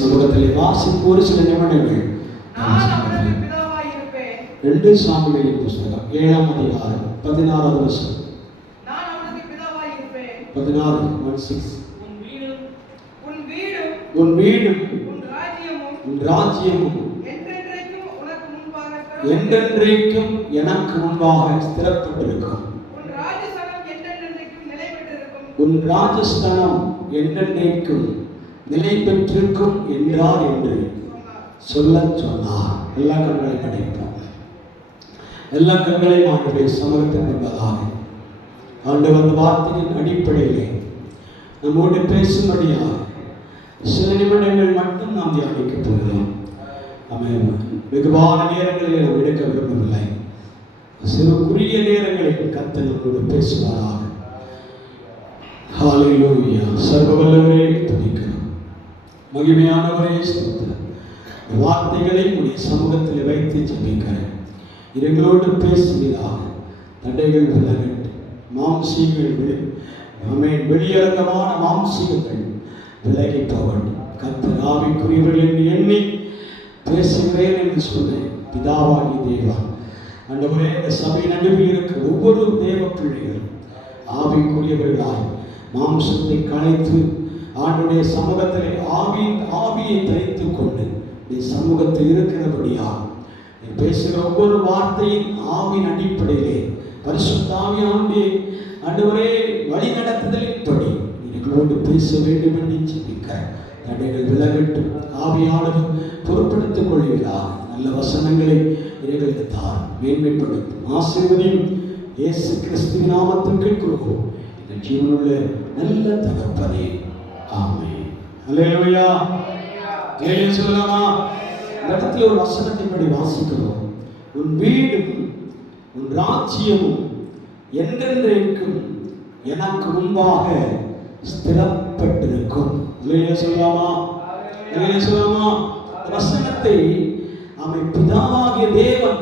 சமூகத்திலே வாசிப்பு ஒரு சில நிமிடங்கள். 2 சாமுவேலின் புத்தகம் 7ஆம் அதிகாரம் 16வது வசனம். 16:16 உன் வீடும் உன் ராஜ்யமும் என்றென்றைக்கும் எனக்கு முன்பாக ஸ்திரப்பட்டிருக்கும். உன் ராஜஸ்தானம் என்றென்றைக்கும் நிலை பெற்றிருக்கும் என்றார் என்று சொல்லச் சொன்னார். எல்லா கண்களையும் அடைப்போம். எல்லா கண்களையும் ஆண்டுடைய சமூகத்தில் என்பதாக ஆண்டவர் வார்த்தையின் அடிப்படையிலே நம்மோடு பேசும்படியாக சில நிமிடங்கள் மட்டும் நாம் தியானிக்கப் போகிறோம். ஆமென். வெகுவான நேரங்களில் நாம் எடுக்க விரும்பவில்லை. சிறு குறுகிய நேரங்களில் கர்த்தர் நம்மோடு பேசுவாராக. ஹல்லேலூயா. சர்வவல்லவரே துதிக்கிறோம். மகிமையானவரே ஸ்தோத்திரம். வார்த்தைகளை உடைய சமூகத்தில் வைத்து ஜெபிக்கிறேன். எங்களோடு பேசுவீராக. தடைகள் விலகட்டும். மாம்சீகங்கள் வெளியரங்கமான மாம்சீகங்கள் விலகி போகட்டும். கர்த்தர் ஆவிக்குரியவர்கள் என்று எண்ணி பேசுகிறேன் என்று சொன்னேன். பிதாவாகி தேவா ஆண்டவரே, இந்த சபை நடுவில் இருக்கிற ஒவ்வொரு தேவ பிள்ளைகள் ஆவிக்குரியவர்களாய் மாம்சத்தை களைத்து ஆண்டுடைய சமூகத்திலே ஆவியை தரித்துக் கொண்டு நீ சமூகத்தில் இருக்கிறபடியா நீ பேசுகிற ஒவ்வொரு வார்த்தையின் ஆவியின் அடிப்படையிலே பரிசுத்த ஆவியானவரே ஆண்டவரே வழி நடத்துதலின்படி எங்களோடு பேச வேண்டும் என்று ஜெபிக்க தடைகள் விலகட்டும். ஆவியானவர் பொறுப்படுத்திக் கொள்கிறார். நல்ல வசனங்களை எங்களுக்கு தார், மேன்மைப்படுத்தும். ஆசீர்வதியும். இயேசு கிறிஸ்துவின் நாமத்தில் கேட்கிறோம் இந்த ஜீவனுள்ள நல்ல தகப்பனே, ஆமென். அல்லேலூயா. ஜெயம் சொல்லலாமா? இந்த இடத்துல ஒரு வசனத்தின்படி வாசிக்கிறோம். உன் வீடும் உன் ராஜ்யமும் என்றென்றைக்கும் எனக்கு முன்பாக ஸ்திரப்பட்டிருக்கும். சொல்லலாமா? சொல்லலாமா? வசனத்தை அவன் பிதாவாகிய தேவன்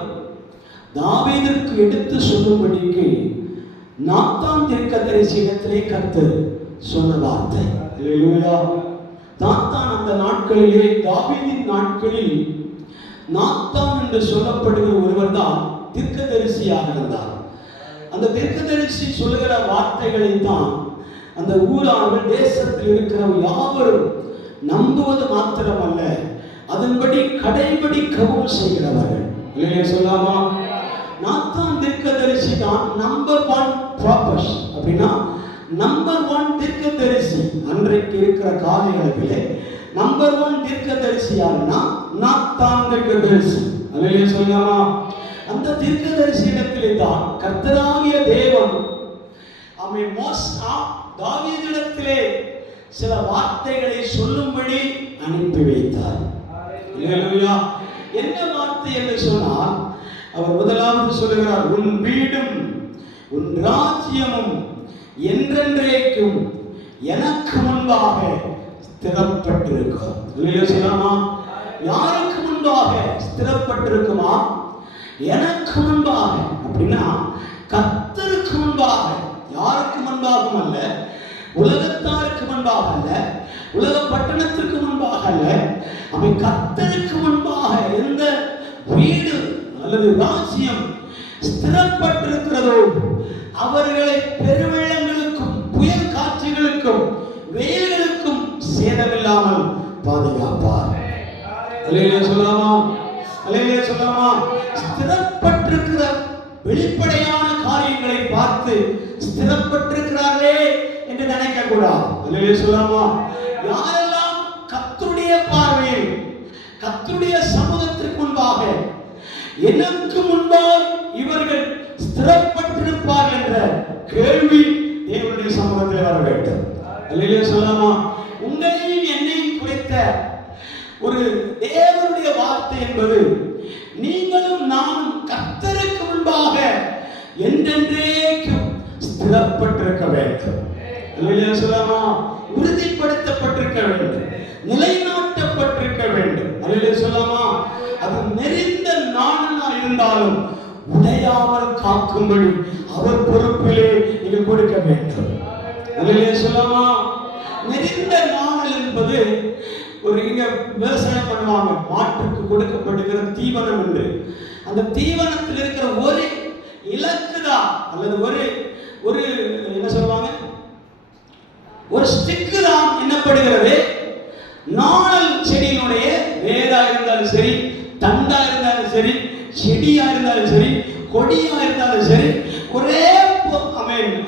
தாவீதிற்கு எடுத்து சொல்லும்படிக்கு நாத்தான் தீர்க்கதரிசியிடத்திலே கர்த்தர் சொன்ன வார்த்தை. அல்லேலூயா. நாத்தான் அந்த நாட்களிலே, தாவீதின் நாட்களில் நாத்தான் என்று சொல்லப்படுகிற ஒருவர் தான் தீர்க்கதரிசியாக இருந்தார். அந்த தீர்க்கதரிசி சொல்லுகிற வார்த்தைகளை தான் அந்த ஊரார்கள், தேசத்தில் இருக்கிற யாவரும் நம்புவது மாத்திரமல்ல, அதன்படி கடைபிடிக்கவும் செய்கிறவர்கள். இல்லையா சொல்லாமா? நாத்தான் தீர்க்கதரிசி தான் நம்பர் 1 ப்ராபஸ். அப்படின்னா நம்பர் 1 தீர்க்கதரிசி. அன்றைக்கு இருக்கிற காலைகளிலே நம்பர் 1 தீர்க்கதரிசி யாருன்னா நாத்தான் தீர்க்கதரிசி. இல்லையா சொல்லாமா? அந்த தீர்க்கதரிசி இடத்திலே தான் கர்த்தராகிய தேவன் தாவீதிடத்திலே சில வார்த்தைகளை சொல்லும்படி அனுப்பி வைத்தார். அல்லேலூயா. என்ன வார்த்தை என்று சொன்னால், அவர் முதலாவது சொல்லுகிறார், உன் வீடும் உன் ராஜ்யமும் என்றென்றைக்கும் எனக்கு முன்பாக ஸ்திரப்பட்டிருக்கும். இல்லையா சொல்லாமா? யாருக்கு முன்பாக ஸ்திரப்பட்டிருக்குமா? எனக்கு முன்பாக. அப்படின்னா கர்த்தருக்கு முன்பாக. யாருக்கு முன்பாகவும் அல்ல, உலகத்தாருக்கு முன்பாக அல்ல, உலக பட்டணத்திற்கு முன்பாக அல்ல, அவன் கர்த்தருக்கு முன்பாக எந்த வீடு அல்லது ராஜ்யம் ஸ்திரப்பட்டிருக்கிறதோ அவர்களை பெருவெள்ளங்களுக்கும் புயல் காட்சிகளுக்கும் வெயில்களுக்கும் சேதமில்லாமல் பாதுகாப்பார். அல்லேலூயா சொல்லாமா? அல்லேலூயா சொல்லாமா? ஸ்திரப்பட்டிருக்கிற வெளிப்படையான காரியங்களை பார்த்து ஸ்திரப்பட்டிருக்கிறார்களே என்று நினைக்க கூடாது. அல்லேலூயா சொல்லாமா? யாரெல்லாம் கர்த்தருடைய பார்வையில் கர்த்தருடைய சமூகத்திற்கு முன்பாக எனக்கு முன்பால் இவர்கள் ஸ்திரப்பட்டிருப்பார் என்ற கேள்வி தேவனுடைய சமூகத்தில் வர வேண்டும். அல்லேலூயா சொல்லாமா? உங்களையும் என்னையும் குறித்த ஒரு தேவனுடைய வார்த்தை என்பது நீங்களும் நானும் கர்த்தருக்கு முன்பாக என்றென்றைக்கும் ஸ்திரப்பட்டிருக்க வேண்டும். அல்லேலூயா சொல்லாமா? உறுதிப்படுத்தப்பட்டிருக்க வேண்டும், நிலைநாட்டப்பட்டிருக்க வேண்டும். அல்லேலூயா சொல்லாமா? அது நெறிந்த நாணனா இருந்தாலும் உடையாமல் காக்கும்படி அவர் பொறுப்பிலே நீங்கள் கொடுக்க வேண்டும். அல்லேலூயா சொல்லாமா? நெறிந்த நாணல் என்பது ஒரு இங்க விவசாயம் பண்ணுவாங்க, மாட்டுக்கு கொடுக்கப்படுகிற தீவனம் என்று. அந்த தீவனத்தில் இருக்கிற ஒரு இலக்கு தான், அல்லது ஒரு என்ன சொல்லுவாங்க, ஒரு ஸ்டிக்கு தான் என்னப்படுகிறது, நாணல் செடியினுடைய வேரா இருந்தாலும் சரி, தண்டா இருந்தாலும் சரி, செடியா இருந்தாலும் சரி, கொடியா இருந்தாலும் சரி, ஒரே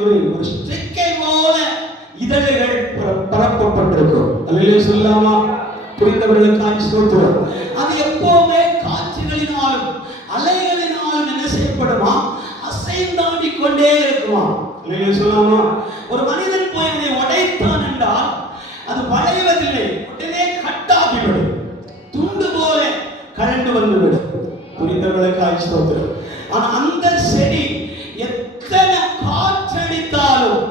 ஒரு ஸ்டிக்கை போல இதழ்கள் பரப்பப்பட்டிருக்கும். அல்லேலூயா சொல்லலாமா? புரிந்தவர்களுக்காக ஸ்தோத்திரம். அது எப்பவுமே காற்றுகளினாலும் அலைகளினாலும் என்ன செய்யப்படுமா? அசைந்தாடி கொண்டே இருக்குமா? அல்லேலூயா சொல்லலாமா? ஒரு மனிதன் போய் அதை உடைத்தான் என்றால் அது வளைவதில்லை, உடனே கட்டாகிவிடும், துண்டு போல கழண்டு வந்துவிடும். புரிந்தவர்களுக்காக ஸ்தோத்திரம். ஆனா அந்த செடி எத்தனை காற்றடித்தாலும்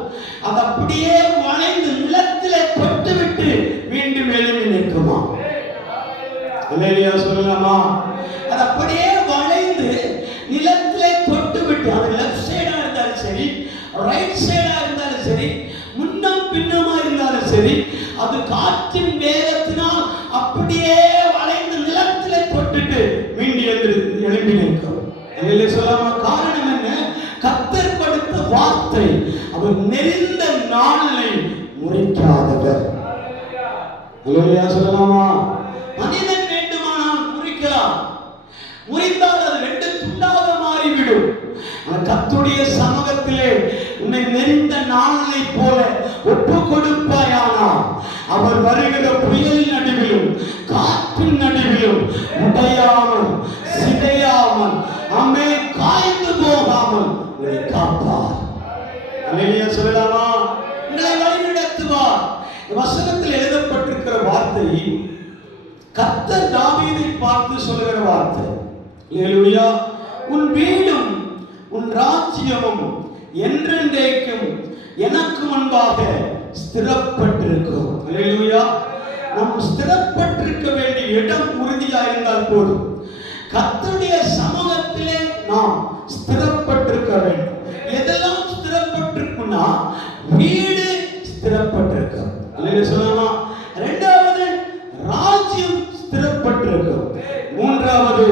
அது அப்படியே வளைந்து நிலத்திலே தொட்டுவிட்டு மீண்டும் எழும்பி நிற்குமா? அல்லேலூயா சொல்லலாமா? அது அப்படியே வளைந்து நிலத்திலே தொட்டுவிட்டு, அது லெஃப்ட் சைடா இருந்தாலும் சரி, ரைட் சைடா இருந்தாலும் சரி, முன்னம் பின்னமா இருந்தாலும் சரி, அது காற்றின் வேகத்தினால் அப்படியே வளைந்து நிலத்திலே தொட்டுட்டு மீண்டும் எழும்பி நிற்கும். அல்லேலூயா சொல்லலாமா? காரணம் என்ன? கர்த்தர் கொடுத்த வார்த்தை அவர் நெறிந்த நாளை முறிக்காதவர். அல்லேலூயா சொல்லலாமா? மனிதன் வேண்டுமானால் முறிக்கலாம், முறித்தால் அது ரெண்டு துண்டாக மாறிவிடும். கர்த்தருடைய சமூகத்திலே உன்னை நெறிந்த நாளை போல ஒப்பு கொடுப்பாயானால் அவர் வருகிற புயலின் நடுவிலும் காற்றின் நடுவிலும் உடையாமல் சிதையாமல் அம்மே காய்ந்து போகாமல் உங்களை காப்பார். அல்லேலூயா சொல்லலாமா? உங்களை வழிநடத்துவார். வசனத்தில் எழுதப்பட்டிருக்கிற வார்த்தை கர்த்தர் தாவீதை பார்த்து சொல்லுகிற வார்த்தை. அல்லேலூயா. உன் வீடும் உன் ராஜ்யமும் என்றென்றைக்கும் எனக்கு முன்பாக ஸ்திரப்பட்டிருக்கும். அல்லேலூயா. நாம் ஸ்திரப்பட்டிருக்க வேண்டிய இடம் உறுதியா இருந்தால் போதும். கர்த்தருடைய சமூகத்திலே நாம் ஸ்திரப்பட்டிருக்க வேண்டும். எதெல்லாம் ஸ்திரப்பட்டிருக்குன்னா, வீடு ஸ்திரப்பட்டிருக்கும். அல்லேலூயா சொல்லலாமா? இரண்டாவது ராஜ்யம் ஸ்திரப்பட்டிருக்கும். மூன்றாவது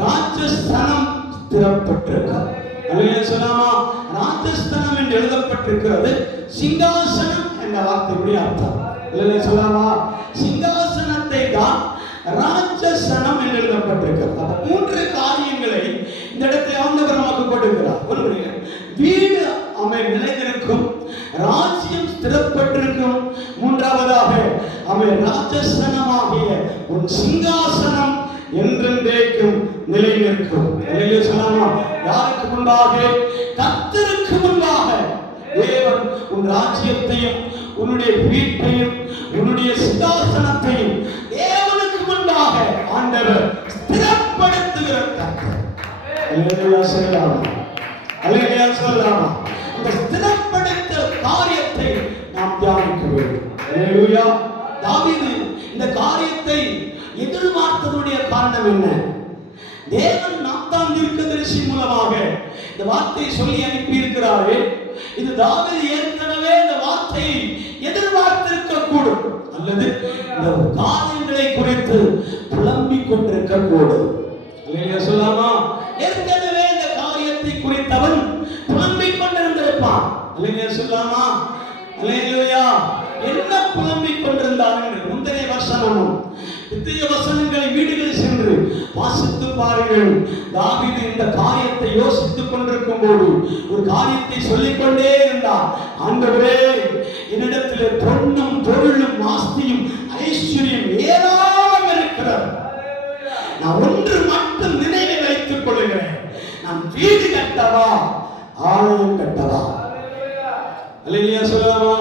ராஜஸ்தானம் ஸ்திரப்பட்டிருக்கும். அல்லேலூயா சொல்லலாமா? ராஜஸ்தானம் என்று எழுதப்பட்டிருக்கிறது சிங்காசனம் என்ற வார்த்தையுடைய அர்த்தம். அல்லேலூயா சொல்லலாமா? சிங்காசனத்தை தான் ராஜஸ்தானம் என்று எழுதப்பட்டிருக்கிறது. அப்ப மூன்று காரியங்களை இந்த இடத்தில் ஆண்டவர் நமக்கு கொடுக்கிறார். ஒன்று, வீடு நிலைத்திருக்கும், ராஜ்யம் ஸ்திரப்பட்டிருக்கும். மூன்றாவதாக ராஜஸ்தானமாகிய உன் சிங்காசனம் என்றென்றைக்கும் நிலை நிற்கும். அல்லேலூயா சொல்லலாமா? யாருக்கு முன்பாக? கர்த்தருக்கு முன்பாக. தேவன் உன் ராஜ்யத்தையும் உன்னுடைய வீட்டையும் உன்னுடைய சிங்காசனத்தையும் தேவனுக்கு முன்பாக ஆண்டவர் ஸ்திரப்படுத்துகிற கர்த்தர். அல்லேலூயா சொல்லலாமா? அல்லேலூயா சொல்லலாமா? இந்த ஸ்திரப்படுத்த காரியத்தை நாம் தியானிக்க வேண்டும். அல்லேலூயா. தாவீது இந்த காரியத்தை எதிர்பார்த்ததுடைய காரணம் என்ன? தேவன் நாத்தான் தீர்க்கதரிசி மூலமாக இந்த வார்த்தையை சொல்லி அனுப்பி இருக்கிறாரே, இது தாவீது ஏற்கனவே இந்த வார்த்தையை எதிர்பார்த்திருக்க கூடும், அல்லது இந்த காரியங்களை குறித்து புலம்பிக் கொண்டிருக்க கூடும். அல்லேலூயா சொல்லலாமா? ஏற்கனவே இந்த காரியத்தை குறித்தவன் புலம்பிக் கொண்டிருந்திருப்பான். அல்லேலூயா சொல்லலாமா? அல்லேலூயா. என்ன புலம்பிக் கொண்டிருந்தான் என்று முந்தைய வசனமும் இத்தகைய வசனங்களை வீடுகளில் சென்று வாசித்து பாருங்கள். தாவீது இந்த காரியத்தை யோசித்துக் கொண்டிருக்கும் போது ஒரு காரியத்தை சொல்லிக்கொண்டே இருந்தார். ஆண்டவரே, என்னிடத்திலே பொன்னும் பொருளும் ஆஸ்தியும் ஐஸ்வர்யம் ஏராளம் இருக்கிறது. நான் ஒன்று மட்டும் நினைவில் வைத்துக் கொள்கிறேன். நான் வீடு கட்டவா, ஆலயம் கட்டவா? அல்லேலூயா சொல்லலாமா?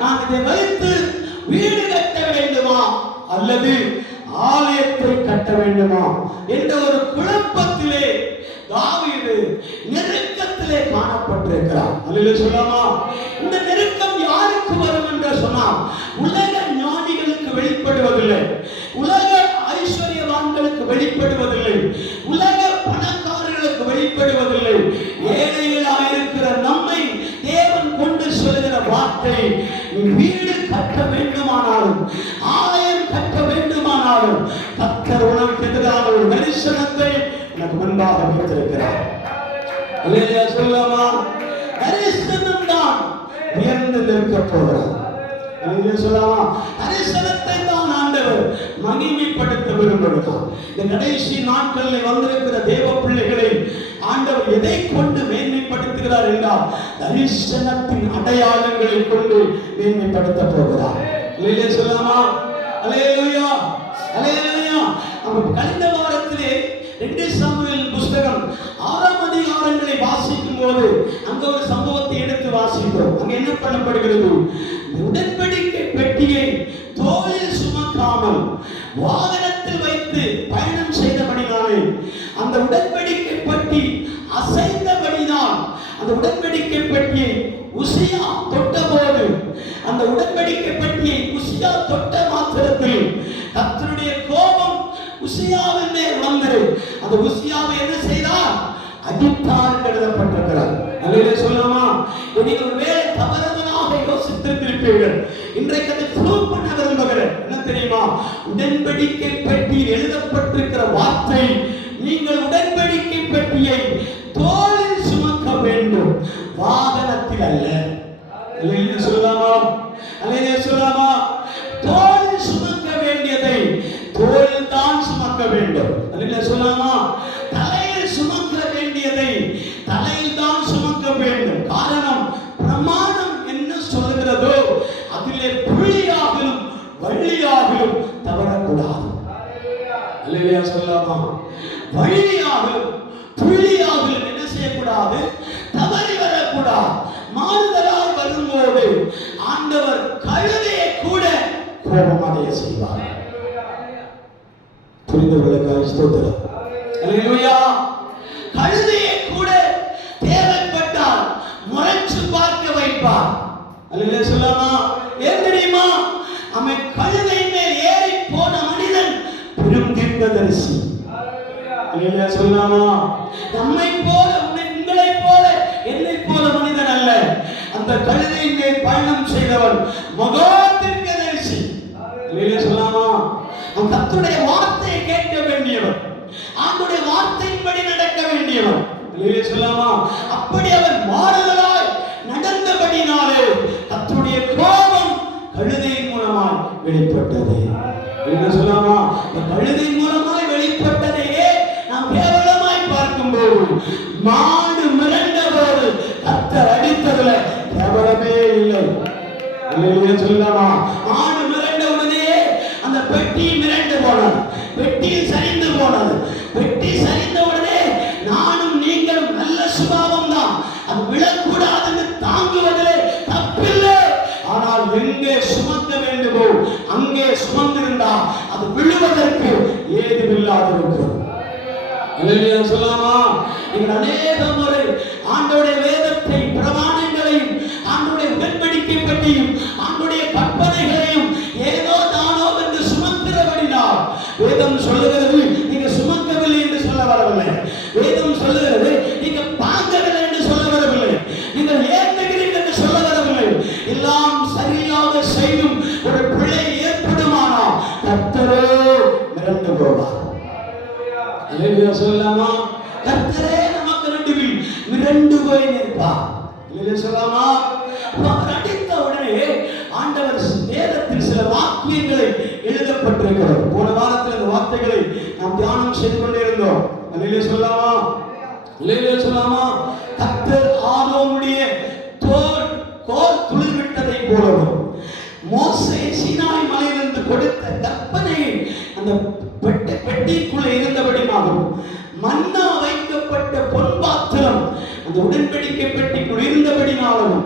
நான் இதை வைத்து வீடு கட்ட வேண்டுமா அல்லது ஆலயத்தை கட்ட வேண்டுமா என்ற ஒரு குழப்பத்திலே தாவீது நெருக்கத்திலே காணப்பட்டிருக்கிறார். அல்லேலூயா சொல்லலாமா? இந்த நெருக்கம் யாருக்கு வரும் என்று சொன்னால், உலக ஞானிகளுக்கு வெளிப்படுவதில்லை, உலக ஐஸ்வர்யவான்களுக்கு வெளிப்படுவதில்லை, உலக பணக்காரர்களுக்கு வெளிப்படுவதில்லை. ஏழைகளாயிருக்கிற நம்மை தேவன் கொண்டு சொல்லுகிற வார்த்தை, நீ வீடு கட்ட வேண்டுமானாலும் ஆலயம் இருந்தாலும் கர்த்தர் உனக்கு எதிரான ஒரு தரிசனத்தை எனக்கு முன்பாக வைத்திருக்கிறார். அல்லேலூயா சொல்லலாமா? தரிசனம் தான் உயர்ந்து நிற்க போகிறார். அல்லேலூயா சொல்லலாமா? தரிசனத்தை தான் ஆண்டவர் மகிமைப்படுத்த விரும்புகிறார். இந்த கடைசி நாட்களில் வந்திருக்கிற தேவ பிள்ளைகளை ஆண்டவர் எதை கொண்டு மேன்மைப்படுத்துகிறார் என்றால் தரிசனத்தின் அடையாளங்களை கொண்டு மேன்மைப்படுத்த போகிறார். அல்லேலூயா சொல்லலாமா? அல்லேலூயா அல்லேலூயா. கடந்த வாரத்திலே 2 சாமுவேல் புத்தகம் 6ஆம் அதிகாரங்களை வாசிக்கும் போது அங்க ஒரு சம்பவத்தை எடுத்து வாசித்தோம். அங்க என்ன பண்ணப்படுகிறது? உடன்படிக்கை பெட்டியை தோளில் சுமக்காமல் வாகனத்தில் வைத்து பயணம் செய்தபடினாலே அந்த உடன்படிக்கை பெட்டி அசைந்தபடினால் அந்த உடன்படிக்கை பெட்டியை உசியா தொட்டபோது அந்த உடன்படிக்கை பெட்டியை உசியா தொட்ட மாத்திரத்தில் கர்த்தருடைய கோபம் உசியாவின் மேல் வந்தது. அந்த உசியாவை என்ன செய்தார்? அடித்தார் எழுதப்பட்டிருக்கிறார். அல்லேலூயா சொல்லலாமா? நீங்கள் ஒருவேளை தவறுதலாக யோசித்திருப்பீர்கள். இன்றைக்கு அதை ப்ரூவ் பண்ண விரும்புகிறேன். என்ன தெரியுமா? உடன்படிக்கை பெட்டியில் எழுதப்பட்டிருக்கிற வார்த்தை, நீங்கள் உடன்படிக்கை பெட்டியை தோளில் சுமக்க வேண்டும், வாகனத்தில் அல்ல. அல்லேலூயா சொல்லலாமா? அல்லேலூயா சொல்லலாமா? தோளில் சுமக்க வேண்டியதை தோளில் தான் சுமக்க வேண்டும். அல்லேலூயா சொல்லலாமா? தலையில் சுமக்க வேண்டியதை தலையில் தான் சுமக்க வேண்டும். காரணம், பிரமாணம் என்ன சொல்கிறதோ அதிலே புள்ளியாகலும் வள்ளியாகலும் தவறக்கூடாது. அல்லேலூயா சொல்லலாமா? வள்ளியாகலும் புள்ளியாகலும் என்ன செய்யக்கூடாது? தவறி வரக்கூடாது. மாறுதலால் வரும்போது ஆண்டவர் கழுதையை கூட கோபமடைய செய்வார். புரிந்தவர்களுக்கு ஸ்தோத்திரம். அல்லேலூயா. கழுதையை கூட தேவைப்பட்டால் முறைச்சு பார்க்க வைப்பார். அல்லேலூயா சொல்லலாமா? ஏன் தெரியுமா? அவன் கழுதை மேல் ஏறி போன மனிதன் பெரும் தீர்க்கதரிசி. அல்லேலூயா சொல்லலாமா? நம்மை போல உங்களை போல என்னை போல மனிதன் அல்ல. அந்த கழுதை மேல் பயணம் செய்தவன் மகா தீர்க்கதரிசி. அல்லேலூயா சொல்லலாமா? அவன் கர்த்தருடைய வார்த்தையை கேட்க வேண்டியவன், ஆண்டவருடைய வார்த்தையின்படி நடக்க வேண்டியவன். அல்லேலூயா சொல்லலாமா? அப்படி அவன் மாறுதலாய் நடந்தபடினாலே கர்த்தருடைய கோபம் கழுதையின் மூலமாய் வெளிப்பட்டது. என்ன சொல்லலாமா? கழுதை மூலமாய் வெளிப்பட்டதையே நாம் கேவலமாய் பார்க்கும்போது, மாடு மிரண்ட போது கர்த்தர் அடித்ததுல கேவலமே இல்லை. அல்லேலூயா சொல்லலாமா? மாடு மிரண்ட உடனே அந்த பெட்டி மிரண்டு போனது, பெட்டி சரிந்து போனது. பெட்டி சரிந்த உடனே நானும் நீங்களும் நல்ல சுபாவம் தான், அது விழக்கூடாதுன்னு தாங்குவதிலே தப்பில்லை. ஆனால் எங்கே சுமக்க வேண்டுமோ அங்கே சுமந்திருந்தால் அது விழுவதற்கு ஏதுமில்லாதிருக்கும். அல்லேலூயா சொல்லலாமா? நீங்கள் அநேக முறை ஆண்டவருடைய வேதத்தை, பிரமாணங்களையும், ஆண்டவருடைய உடன்படிக்கை பற்றியும், ஆண்டவருடைய கற்பனைகளையும் ஏதோ தானோ என்று சுமக்கிறபடினால் வேதம் சொல்லுகிறது நீங்க சுமக்கவில்லை என்று சொல்ல வரவில்லை. வேதம் சொல்லுகிறது நீங்க பார்க்கவில்லை என்று சொல்ல வரவில்லை. நீங்கள் ஏற்றுகிறீர்கள் என்று சொல்ல வரவில்லை. எல்லாம் சரியாக செய்யும் ஒரு பிள்ளை ஏற்படுமானால் கர்த்தரே மிரண்டு போவார். அல்லேலூயா சொல்லலாமா? கர்த்தரே நமக்கு நடுவில் மிரண்டு போய் நிற்பார். அல்லேலூயா சொல்லலாமா? அவர் அடித்த உடனே ஆண்டவர் வேதத்தில் சில வாக்கியங்களை எழுதப்பட்டிருக்கிறது. போன வாரத்தில் அந்த வார்த்தைகளை நாம் தியானம் செய்து கொண்டே இருந்தோம். அல்லேலூயா சொல்லலாமா? அல்லேலூயா சொல்லலாமா? கர்த்தர் ஆரோனுடைய கோல் துளிர்விட்டதை போலவும் மோசே சீனாய் மலையிலிருந்து கொடுத்த கற்பனையை அந்த பெட்டிக்குள்ளே இருந்தபடினாலும், மன்னா வைக்கப்பட்ட பொன் பாத்திரம் அந்த உடன்படிக்கை பெட்டிக்குள் இருந்தபடினாலும்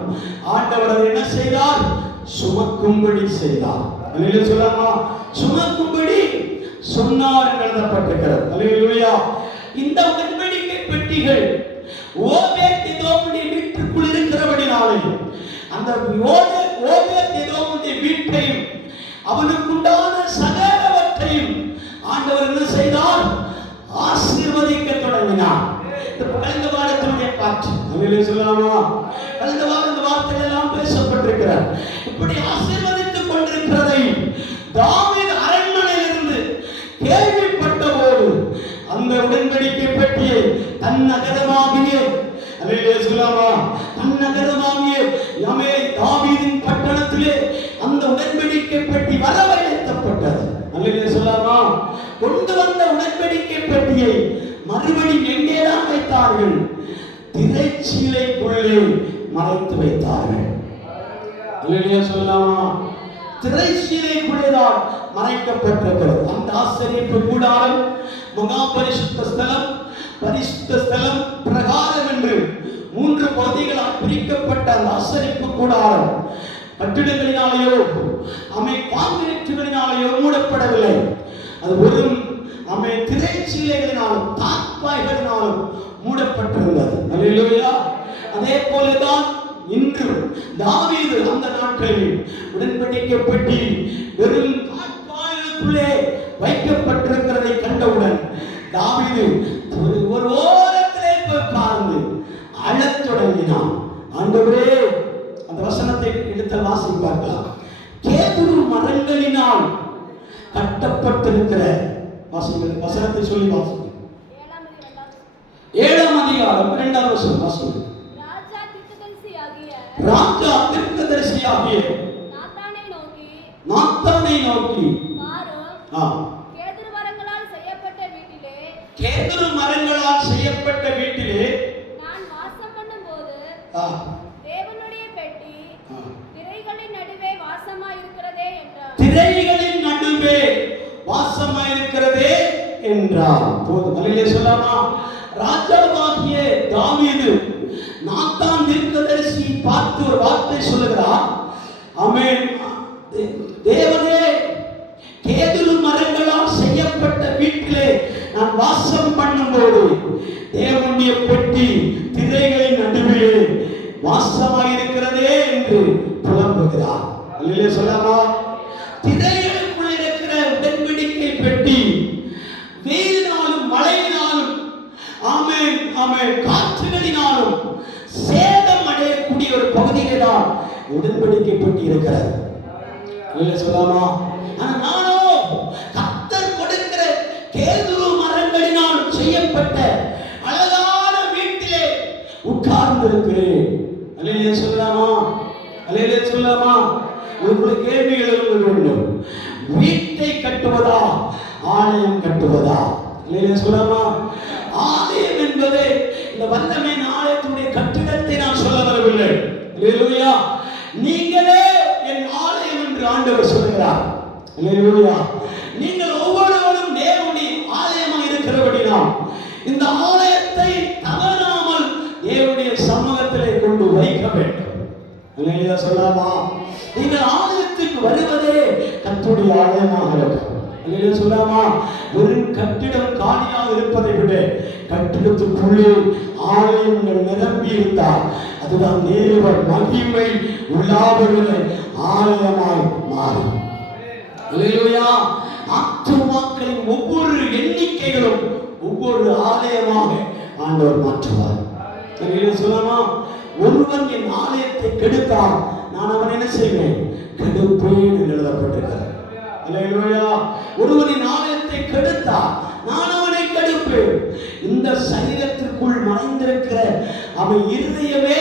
ஆண்டவர் அதை என்ன செய்தார்? சுமக்கும்படி செய்தார். அல்லேலூயா சொல்லலாமா? சுமக்கும்படி சொன்னார் எழுதப்பட்டிருக்கிறது. அல்லேலூயா. இந்த உடன்படிக்கை பெட்டிகள் ஓபேத்-ஏதோமுடைய வீட்டுக்குள் இருக்கிறபடினாலே அந்த ஓபேத்-ஏதோமுடைய வீட்டையும் அவனுக்குண்டான சகலவற்றையும் ஆண்டவர் என்ன செய்தார்? ஆசீர்வதிக்க தொடங்கினார். கலந்த வாரத்தினுடைய காட்சி. அல்லேலூயா சொல்லலாமா? கலந்த வாரம் இந்த வார்த்தைகள் எல்லாம் பேசப்பட்டிருக்கிறார். இப்படி ஆசீர்வதித்துக் கொண்டிருக்கிறதை தாவீது அரண்மனையிலிருந்து கேள்விப்பட்ட போது அந்த உடன்படிக்கை பெட்டியை தன் நகரமாகிய தன்னகரமாகிய தாவீதின் பட்டணத்திலே அந்த உடன்படிக்கை பெட்டி வரவழைக்கப்பட்டது. அல்லேலூயா சொல்லாமா. கொண்டு வந்த உடன்படிக்கை பெட்டியை மறுபடியும் எங்கேதான் வைத்தார்கள்? திரைச்சீலைக்குள்ளே மறைத்து வைத்தார்கள். அல்லேலூயா சொல்லாமா. திரைச்சீலைக்குள்ளேதான் மறைக்கப்பட்டிருக்கிறது. அந்த ஆசரிப்பு கூடாரம், மகா பரிசுத்த ஸ்தலம், பரிசுத்த ஸ்தலம், பிரகாரம் என்று 3 பகுதிகளால் பிரிக்கப்பட்ட அந்த ஆசரிப்பு கூடாரம் கட்டிடங்களினாலேயோ கான்கிரீட்டுகளினாலேயோ மூடப்படவில்லை. அது வெறும் திரைச்சீலைகளினாலும் தாழ்பாய்களினாலும் மூடப்பட்டிருந்தது. அல்லேலூயா. அதே போலதான் இன்று தாவீது அந்த நாட்களில் உடன்படிக்கை பெட்டி வெறும் தாழ்பாய்களுக்குள்ளே வைக்கப்பட்டிருக்கிறதை கண்டவுடன் தாவீது ஒரு ஓரத்திலே போய் பார்த்து அழத் தொடங்கினான். ஆண்டவரே, அந்த வசனத்தை எடுத்து வாசி பார்க்கலாம். கேதுரு மரங்களினால் கட்டப்பட்டிருக்கிற வசனத்தை சொல்லி வாசிங்க. 7ஆம் அதிகாரம் 2ஆம் வசனம் வாசிங்க. ராஜா தீர்க்கதரிசியாகிய நாத்தானை நோக்கி கேதுரு மரங்களால் செய்யப்பட்ட வீட்டிலே நான் வாசம் பண்ணும்போது தேவனுடைய பெட்டி திரைகளின் நடுவே வாசமாயிருக்கிறதே என்றார். திரைகளின் நடுவே வாசமாயிருக்கிறதே என்றார். போதும். அல்லேலூயா சொல்லாமா. ராஜாவாகிய தாவீது நாத்தான் தீர்க்கதரிசி பார்த்து ஒரு வார்த்தை சொல்லுகிறார். ஆமென். தேவனே, கேதுரு மரங்களால் செய்யப்பட்ட வீட்டிலே நான் வாசம் பண்ணும்போது தேவனுடைய பெட்டி திரைகளின் நடுவிலே வாசமாயிருக்கிறதே என்று புலம்புகிறார். அல்லேலூயா சொல்லாமா. திரைகளுக்குள் இருக்கிற உடன்படிக்கை பெட்டி வெயிலினாலும் மழையினாலும் காற்றுகளினாலும் சேதம் அடையக்கூடிய ஒரு பகுதியிலே தான் உடன்படிக்கை பெட்டி இருக்கிறது. அல்லேலூயா சொல்லாமா. நானோ கர்த்தர் கொடுக்கிற கேதுரு மரங்களினால் செய்யப்பட்ட அழகான வீட்டிலே உட்கார்ந்து இருக்கிறேன். அல்லேலூயா சொல்லாமா. அல்லேலூயா சொல்லாமா. உங்களுக்கு கேள்விகள் எழும்ப வேண்டும். வீட்டை கட்டுவதா, ஆலயம் கட்டுவதா? அல்லேலூயா சொல்லாமா. ஆலயம் என்பது இந்த வல்லமையின் ஆலயத்துடைய கட்டிடத்தை நான் சொல்ல வரவில்லை. அல்லேலூயா. நீங்களே என் ஆலயம் என்று ஆண்டவர் சொல்கிறார். அல்லேலூயா. நீங்கள் ஒவ்வொருவரும் தேவனுடைய ஆலயமாக இருக்கிறபடினால் இந்த ஆலயத்தை தவறாமல் தேவனுடைய சமூகத்திலே கொண்டு வைக்க வேண்டும். அல்லேலூயா சொல்லாமா. நீங்கள் ஆலயத்துக்கு வருவதே கர்த்தருடைய ஆலயமாக இருக்கும். அல்லேலூயா சொல்லாமா. ஒரு கட்டிடம் காலியாக இருப்பதை விட கட்டிடத்துக்குள்ளே ஆலயங்கள் நிரம்பி இருந்தால் அதுதான் தேவ மகிமை உள்ளாவுள்ள ஆலயமாய் மாறும். அல்லேலூயா. ஆத்துமாக்களின் ஒவ்வொரு எண்ணிக்கைகளும் ஒவ்வொரு ஆலயமாக ஆண்டவர் மாற்றுவார். அல்லேலூயா சொல்லாமா. ஒருவன் என் ஆலயத்தை கெடுத்தான், நான் அவன் என்ன செய்வேன்? கெடுப்பேன் என்று எழுதப்பட்டிருக்கிறது. அல்லேலூயா. ஒருவனின் ஆலயத்தை கெடுத்தான், நான் அவனை கெடுப்பேன். இந்த சரீரத்திற்குள் மறைந்திருக்கிற அவன் இருதயமே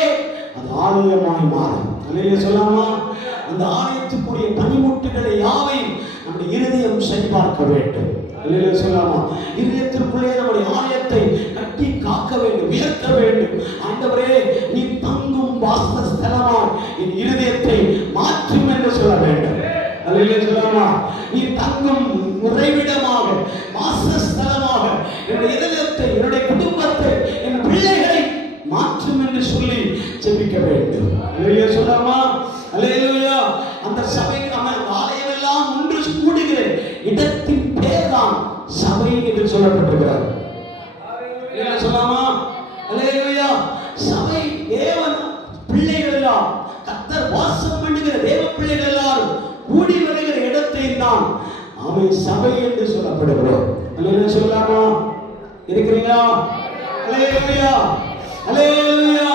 அது ஆலயமாய் மாறும். அல்லேலூயா சொல்லாமா. அந்த ஆலயத்துக்குரிய பணிமுட்டுகளை யாவையும் நம்முடைய இருதயம் சரிபார்க்க வேண்டும். அல்லேலூயா சொல்லாமா. இருதயத்திற்குள்ளே நம்முடைய ஆலயத்தை கட்டி காக்க வேண்டும், உயர்த்த வேண்டும். ஆண்டவரே, நீ தங்கும் வாசஸ்தலமாய் என் இருதயத்தை மாற்றும் என்று சொல்ல வேண்டும். அல்லேலூயா சொல்லாமா. நீ தங்கும் உறைவிடமாக, வாசஸ்தலமாக என்னுடைய இருதயத்தை, என்னுடைய குடும்பத்தை, என் பிள்ளைகளை மாற்றும் என்று சொல்லி ஜெபிக்க வேண்டும். அல்லேலூயா சொல்லாமா. அல்லேலூயா. அந்த சபை ஆலயம் எல்லாம் ஒன்று கூடுகிற இடத்தின் பேர் தான் சபை என்று சொல்லப்பட்டிருக்கிறது. அல்லேலூயா சொல்லாமா. அல்லேலூயா. சபை தேவன் பிள்ளைகள் எல்லாம், கர்த்தர் வாசம் பண்ணுகிற தேவ பிள்ளைகள் எல்லாரும் கூடி வருகிற இடத்தை தான் அவன் சபை என்று சொல்லப்படுகிறோம். அல்லேலூயா சொல்லாமா. இருக்கிறீங்களா? அல்லேலூயா. அல்லேலூயா.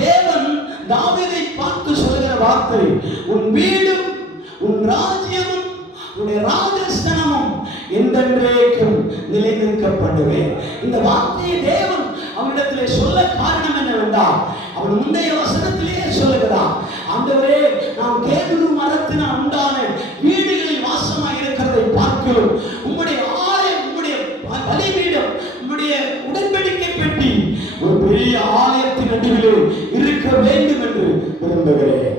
தேவன் தாவீதை பார்த்து சொல்கிற வார்த்தை, உன் வீடும் உன் ராஜ்யமும் உன்னுடைய ராஜஸ்தானமும் எந்த நிலைநிற்கப்படுவேன். இந்த வார்த்தையை தேவன் அவனிடத்திலே சொல்ல காரணம் என்னவென்றால், அவன் முந்தைய வசனத்திலேயே சொல்லுகிறான், ஆண்டவரே, நாம் கேதுரு மரத்தினால் உண்டான வீடுகளில் வாசமாய் இருக்கிறதை பார்க்கிறோம். உம்முடைய ஆலயம், உம்முடைய பலிபீடம், உம்முடைய உடன்படிக்கை பெட்டி ஒரு பெரிய ஆலயத்தின் நடுவிலே இருக்க வேண்டும் என்று விரும்புகிறேன்.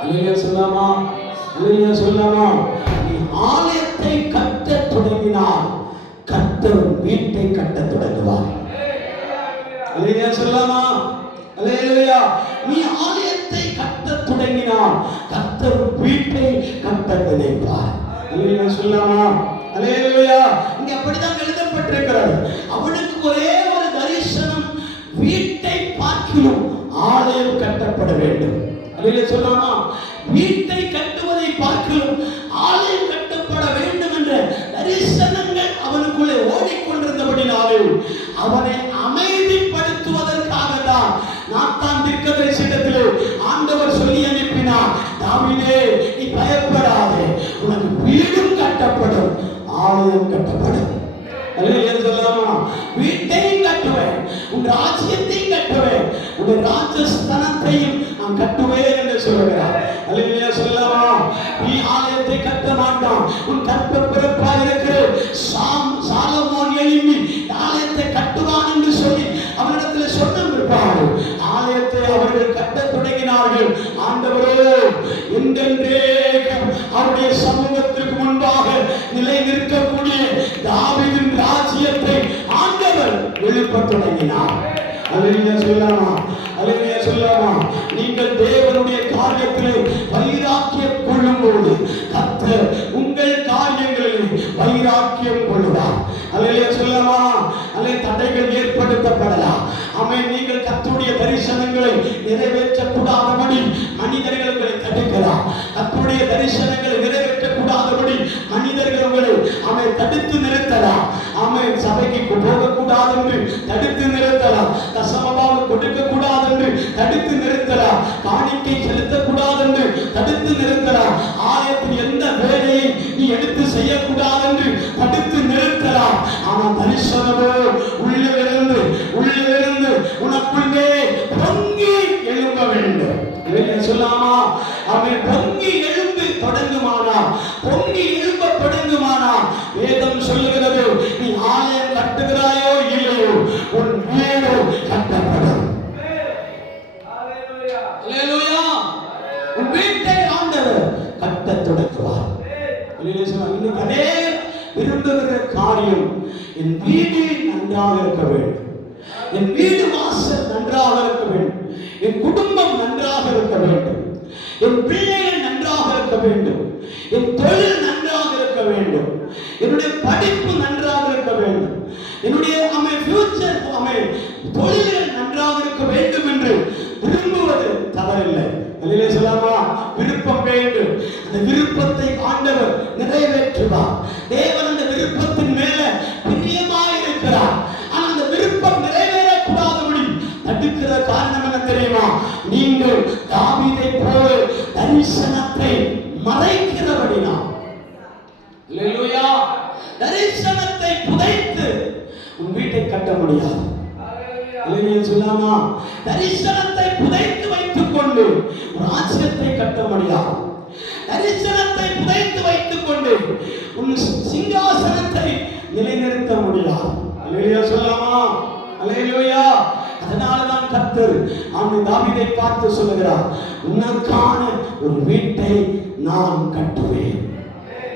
அல்லேலூயா சொல்லாமா? அல்லேலூயா சொல்லாமா? நீ ஆலயத்தை கட்ட தொடங்கினால் கர்த்தர் வீட்டை கட்ட தொடங்குவார். அல்லேலூயா சொல்லாமா? அல்லேலூயா. நீ ஆலயத்தை கட்ட தொடங்கினால் கர்த்தர் வீட்டை கட்ட நினைப்பார். அல்லேலூயா சொல்லாமா? அல்லேலூயா. இங்க அப்படிதான் எழுதப்பட்டிருக்கிறது. அவனுக்கு ஒரே ஒரு தரிசனம், வீட்டை பார்க்கிலும் ஆலயம் கட்டப்பட வேண்டும். அல்லேலூயா சொல்லாமா? வீட்டை கட்டுவதை பார்க்கிலும் ஆலயம் கட்டப்பட வேண்டும் என்ற தரிசனங்கள் அவனுக்குள்ளே ஓடிக்கொண்டிருந்தபடினாலே அவனை அமைதிப்படுத்துவதற்காக தான் நாத்தான் தீர்க்கதரிசியிடத்திலே ஆண்டவர் சொல்லி அனுப்பினார், தாவீதே, நீ பயப்படாதே, உனக்கு வீடும் கட்டப்படும், ஆலயம் கட்டப்படும். அல்லேலூயா சொல்லாமா? வீட்டையும் கட்டுவேன், உன் ராஜ்யத்தையும் கட்டுவேன், உன் ராஜஸ்தானத்தையும் நான் கட்டுவேன் என்று சொல்கிறார். அல்லேலூயா சொல்லாமா? நீ ஆலயத்தை கட்ட மாட்டான், உன் கற்ப பிறப்பாக இருக்கிற சாலமோன் எழும்பி ஆலயத்தை கட்டுவான் என்று சொல்லி அவனிடத்தில் சொன்ன பிற்பாடு ஆலயத்தை அவர்கள் கட்ட தொடங்கினார்கள். ஆண்டவரே, என்றென்றே அவருடைய சமூகத்திற்கு முன்பாக நிலை நிற்கக்கூடிய தாவீதின் ராஜ்யத்தை ஆண்டவர் எழுப்ப தொடங்கினார். அல்லேலூயா சொல்லாமா? அல்லேலூயா சொல்லாமா? நீங்கள் தேவனுடைய காரியத்திலே வைராக்கியம் கொள்ளும்போது கர்த்தர் உங்கள் காரியங்களில் வைராக்கியம் கொள்ளுவார். அல்லேலூயா சொல்லாமா? அல்லே தடைகள் ஏற்படுத்தப்படலாம். ஆமென். நீங்கள் கர்த்தருடைய தரிசனங்களை நிறைவேற்ற கூடாதபடி மனிதர்கள் உங்களை தடுக்கலாம். கர்த்தருடைய தரிசனங்களை நிறைவேற்ற கூடாதபடி மனிதர்கள் உங்களை தடுத்து நிறுத்தலாம். ஆமென். சபைக்கு போகக்கூடாது என்று தடுத்து நிறுத்தலாம். தசமபாகம் கொடுக்க கூடாது என்று தடுத்து நிறுத்தலாம். காணிக்கை செலுத்தக்கூடாது என்று தடுத்து நிறுத்தலாம். ஆலயத்தில் எந்த வேலையை நீ எடுத்து செய்யக்கூடாது என்று தடுத்து நிறுத்தலாம். ஆனால் தரிசனமோ உள்ளிருந்து உனக்குள்ளே பொங்கி எழும்ப வேண்டும். சொல்லாமா? அவன் பொங்கி எழும்பி தொடங்குமானா, பொங்கி எழும்ப தொடங்குமானா, வேதம் சொல்லுகிறது, நீ ஆலயம் கட்டுகிறாயோ இல்லையோ, உன் வீடு கட்டப்படும். அல்லேலூயா. உன் வீட்டை ஆண்டவர் கட்ட தொடங்குவார். இன்னைக்கு அதே விரும்புகிற காரியம், என் வீடு நன்றாக இருக்க வேண்டும், என் வீடு வாசல் நன்றாக இருக்க வேண்டும், என் குடும்பம் நன்றாக இருக்க வேண்டும், என் பிள்ளைகள் நன்றாக இருக்க வேண்டும், என் தொழில் நன்றாக இருக்க வேண்டும், என்னுடைய படிப்பு நன்றாக இருக்க வேண்டும், என்னுடைய ஃபியூச்சர் தொழில்கள் நன்றாக இருக்க வேண்டும் என்று விரும்புவது தவறில்லை. அல்லேலூயா சொல்லாமா? விருப்பம் வேண்டும். அந்த விருப்பத்தை ஆண்டவர் நிறைவேற்றுவார். தேவன் அந்த விருப்பத்தின் மேல பிரியமாக இருக்கிறார். ஆனால் அந்த விருப்பம் நிறைவேறக்கூடாதபடி தடுக்கிற காரணம் என்ன தெரியுமா? நீங்கள் தாவீதை போல தரிசனத்தை மறைக்கிறபடினா. அல்லேலூயா. தரிசனத்தை புதைத்து உன் வீட்டை கட்ட முடியாது. அல்லேலூயா சொல்லாமா? தரிசனத்தை புதைத்து வைத்துக் கொண்டு ராஜ்யத்தை கட்ட முடியாது. தரிசனத்தை புதைத்து வைத்துக் கொண்டு உன் சிங்காசனத்தை நிலைநிறுத்த முடியாது. அல்லேலூயா சொல்லாமா? அல்லேலூயா. அதனாலதான் கர்த்தர் தாவீதை பார்த்து சொல்லுகிறார், உனக்கான ஒரு வீட்டை நான் கட்டுவேன்.